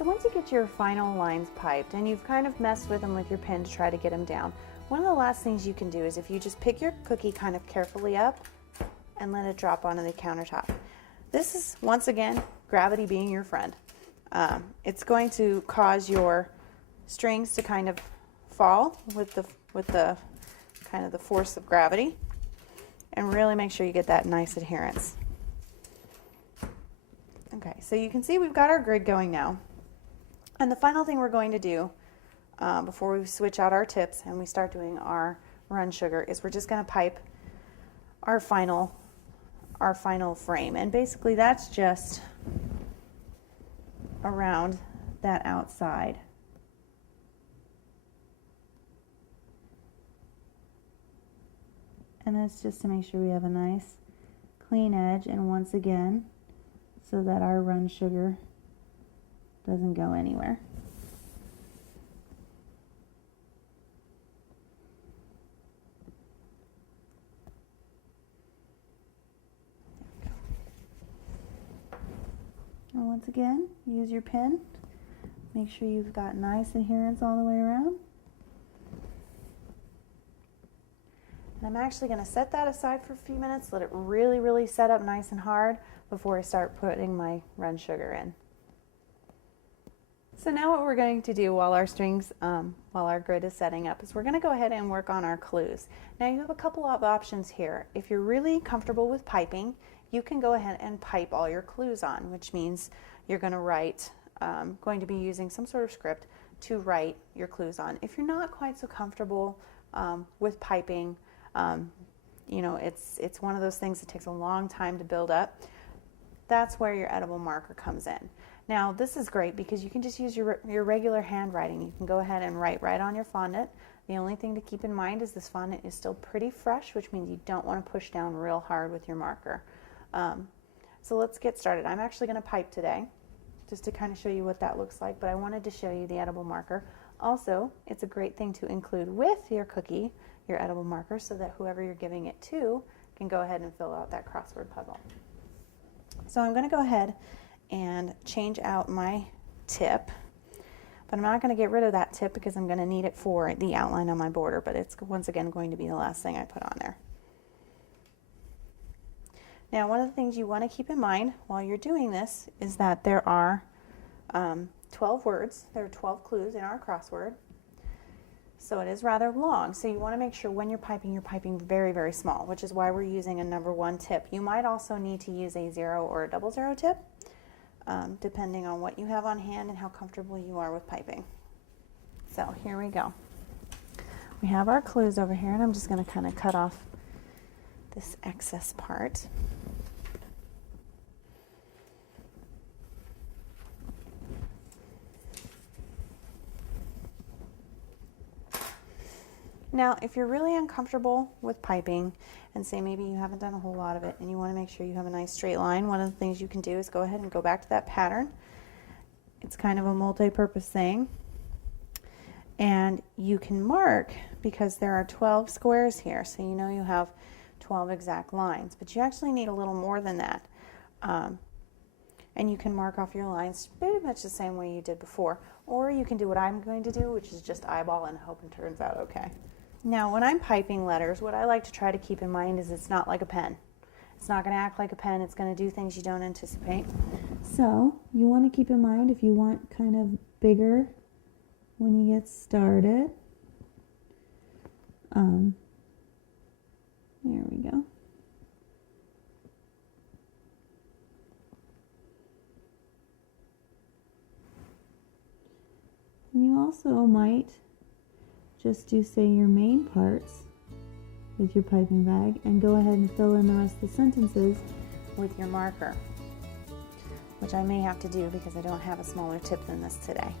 So once you get your final lines piped and you've kind of messed with them with your pen to try to get them down, one of the last things you can do is if you just pick your cookie kind of carefully up and let it drop onto the countertop. This is, once again, gravity being your friend. It's going to cause your strings to kind of fall with the kind of the force of gravity, and really make sure you get that nice adherence. Okay, so you can see we've got our grid going now. And the final thing we're going to do before we switch out our tips and we start doing our run sugar is we're just going to pipe our final frame. And basically that's just around that outside. And that's just to make sure we have a nice clean edge, and once again, so that our run sugar doesn't go anywhere. And once again, use your pen. Make sure you've got nice adherence all the way around. And I'm actually going to set that aside for a few minutes, let it really set up nice and hard before I start putting my run sugar in. So now what we're going to do while our strings, while our grid is setting up, is we're going to go ahead and work on our clues. Now you have a couple of options here. If you're really comfortable with piping, you can go ahead and pipe all your clues on, which means you're going to write, going to be using some sort of script to write your clues on. If you're not quite so comfortable with piping, you know, it's one of those things that takes a long time to build up. That's where your edible marker comes in. Now this is great because you can just use your regular handwriting. You can go ahead and write right on your fondant. The only thing to keep in mind is this fondant is still pretty fresh, which means you don't want to push down real hard with your marker. So let's get started. I'm actually going to pipe today just to kind of show you what that looks like, but I wanted to show you the edible marker. Also, it's a great thing to include with your cookie, your edible marker, so that whoever you're giving it to can go ahead and fill out that crossword puzzle. So I'm going to go ahead and change out my tip, but I'm not going to get rid of that tip because I'm going to need it for the outline on my border, but it's once again going to be the last thing I put on there. Now one of the things you want to keep in mind while you're doing this is that there are 12 words, there are 12 clues in our crossword. So it is rather long, so you want to make sure when you're piping very small, which is why we're using a number 1 tip. You might also need to use a 0 or a 00 tip, depending on what you have on hand and how comfortable you are with piping. So here we go. We have our clues over here, and I'm just going to kind of cut off this excess part. Now, if you're really uncomfortable with piping and say maybe you haven't done a whole lot of it and you want to make sure you have a nice straight line, one of the things you can do is go ahead and go back to that pattern. It's kind of a multi-purpose thing. And you can mark, because there are 12 squares here, so you know you have 12 exact lines, but you actually need a little more than that. And you can mark off your lines pretty much the same way you did before, or you can do what I'm going to do, which is just eyeball and hope it turns out okay. Now when I'm piping letters, what I like to try to keep in mind is it's not like a pen. It's not going to act like a pen. It's going to do things you don't anticipate. So you want to keep in mind, if you want kind of bigger when you get started, there we go. And you also might just do, say, your main parts with your piping bag and go ahead and fill in the rest of the sentences with your marker, which I may have to do because I don't have a smaller tip than this today.